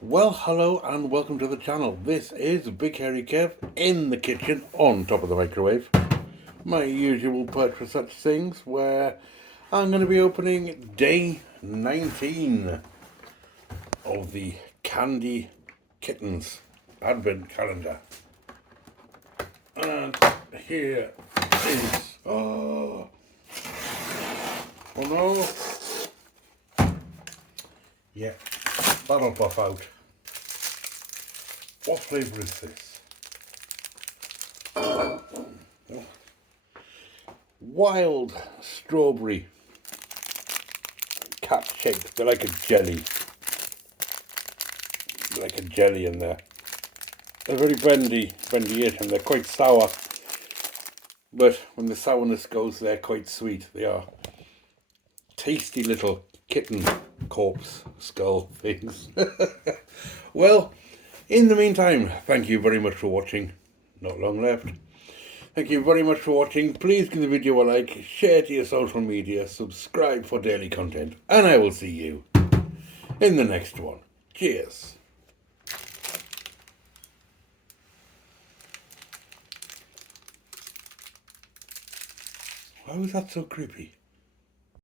Well, hello and welcome to the channel. This is BigHairyKev in the kitchen on top of the microwave. My usual perch for such things, where I'm going to be opening day 19 of the Candy Kittens Advent Calendar. And here is, oh no, yeah, that'll puff out. What flavour is this? Wild strawberry cat shaped. They're like a jelly. They're like a jelly in there. They're very bendy-ish, and they're quite sour. But when the sourness goes, they're quite sweet. They are tasty little kitten corpse skull things. Well, in the meantime, thank you very much for watching. Not long left. Thank you very much for watching. Please give the video a like, share to your social media, subscribe for daily content, and I will see you in the next one. Cheers. Why was that so creepy?